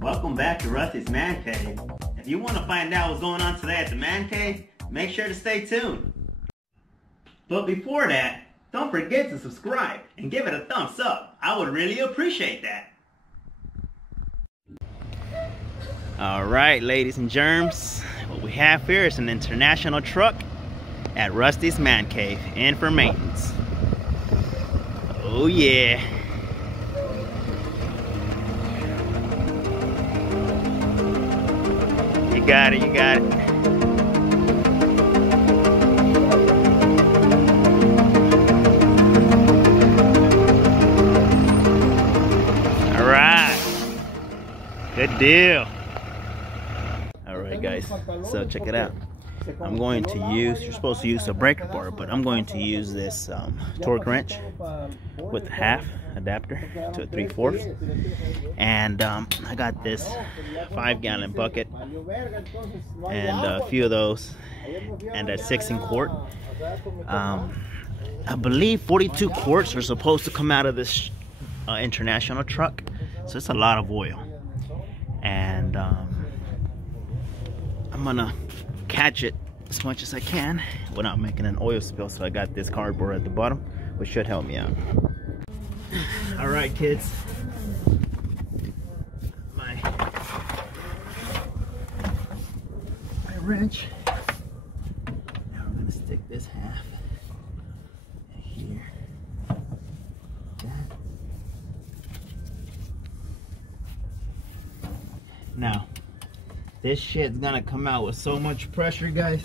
Welcome back to Rusty's Man Cave. If you want to find out what's going on today at the Man Cave, make sure to stay tuned. But before that, don't forget to subscribe and give it a thumbs up. I would really appreciate that. Alright, ladies and germs, what we have here is an international truck at Rusty's Man Cave in for maintenance. Oh yeah. You got it, you got it. Alright. Good deal. Alright guys, so check it out. I'm going to use, you're supposed to use a breaker bar, but I'm going to use this torque wrench with a half adapter to a 3/4. And I got this 5-gallon bucket and a few of those and a 6 quart. I believe 42 quarts are supposed to come out of this international truck, so it's a lot of oil. And I'm gonna catch it as much as I can without making an oil spill, so I got this cardboard at the bottom, which should help me out. All right, kids, my wrench. Now we're gonna stick this half here. That. Now this shit's gonna come out with so much pressure, guys.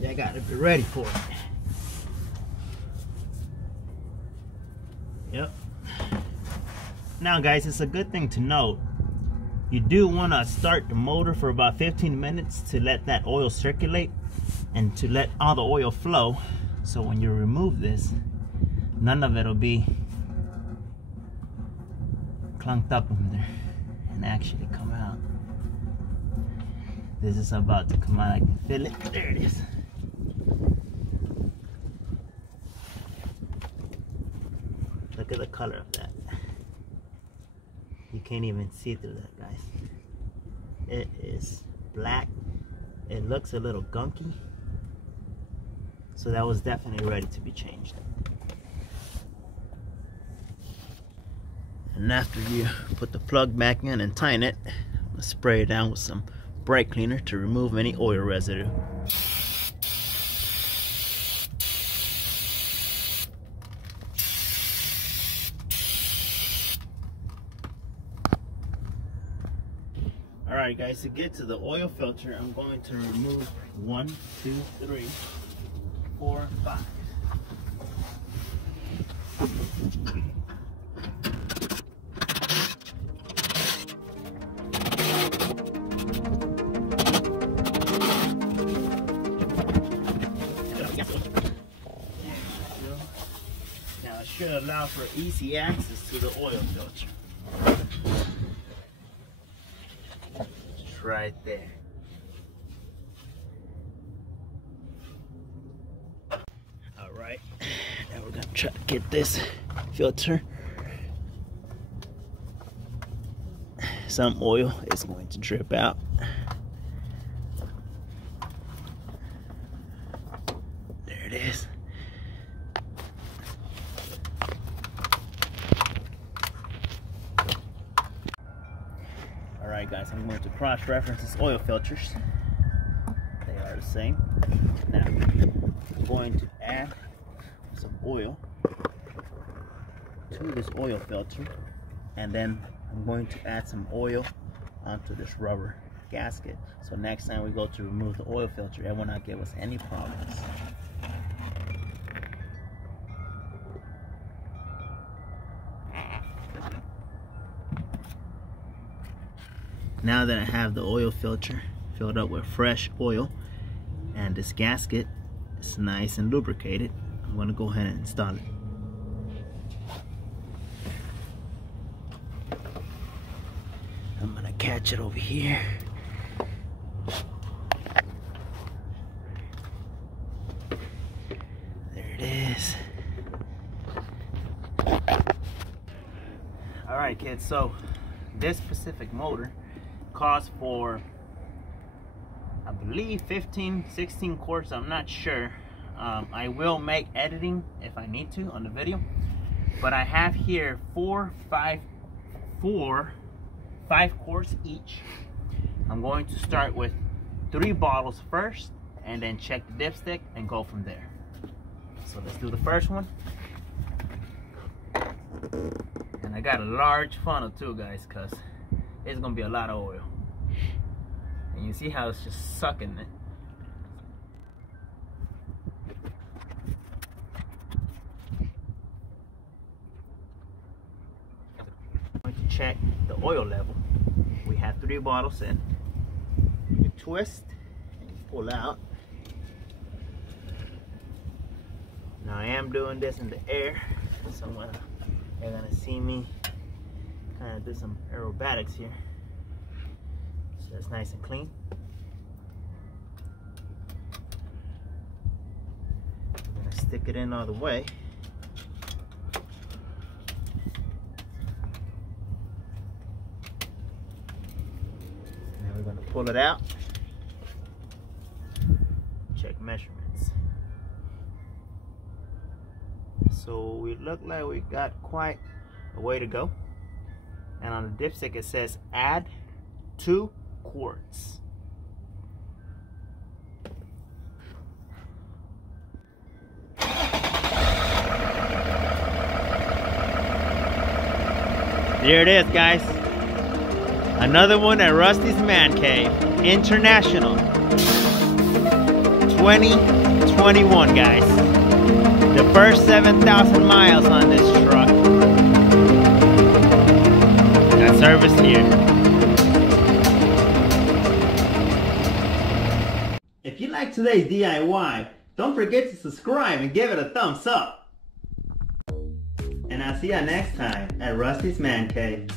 You gotta be ready for it. Yep. Now guys, it's a good thing to note. You do want to start the motor for about 15 minutes to let that oil circulate and to let all the oil flow, so when you remove this, none of it will be clunked up in there and actually come out. This is about to come out. I can feel it. There it is. Look at the color of that. You can't even see through that, guys. It is black. It looks a little gunky. So that was definitely ready to be changed. And after you put the plug back in and tighten it, spray it down with some brake cleaner to remove any oil residue. Alright guys, to get to the oil filter, I'm going to remove 1, 2, 3, 4, 5. Now it should allow for easy access to the oil filter. Right there. All right, now we're gonna try to get this filter. Some oil is going to drip out. There it is. Alright guys, I'm going to cross-reference these oil filters. They are the same. Now, I'm going to add some oil to this oil filter, and then I'm going to add some oil onto this rubber gasket. So next time we go to remove the oil filter, it will not give us any problems. Now that I have the oil filter filled up with fresh oil and this gasket is nice and lubricated, I'm going to go ahead and install it. I'm going to catch it over here. There it is. Alright kids, so this specific motor calls for, I believe, 15-16 quarts. I'm not sure. I will make editing if I need to on the video, but I have here 5 quarts each. I'm going to start with 3 bottles first and then check the dipstick and go from there. So let's do the first one. And I got a large funnel too, guys, because it's gonna be a lot of oil. And you see how it's just sucking it. I'm going to check the oil level. We have 3 bottles in. You twist and you pull out. Now I am doing this in the air, so you're gonna see me kind of do some aerobatics here. So it's nice and clean. I'm gonna stick it in all the way. Now we're gonna pull it out. Check measurements. So we look like we got quite a way to go. And on the dipstick it says add 2 quarts. There it is, guys. Another one at Rusty's Man Cave International 2021, guys. The first 7,000 miles on this truck. Got service here. If you like today's DIY, don't forget to subscribe and give it a thumbs up. And I'll see you next time at Rusty's Man Cave.